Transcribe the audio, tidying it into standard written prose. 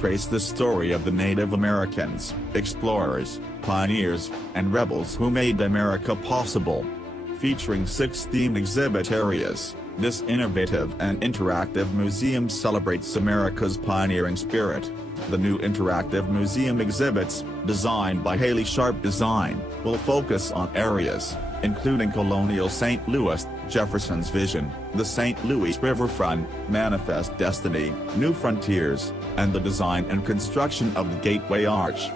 trace the story of the Native Americans, explorers, pioneers, and rebels who made America possible. Featuring 6 themed exhibit areas, this innovative and interactive museum celebrates America's pioneering spirit. The new interactive museum exhibits, designed by Haley Sharp Design, will focus on areas including colonial St. Louis, Jefferson's Vision, the St. Louis Riverfront, Manifest Destiny, New Frontiers, and the design and construction of the Gateway Arch.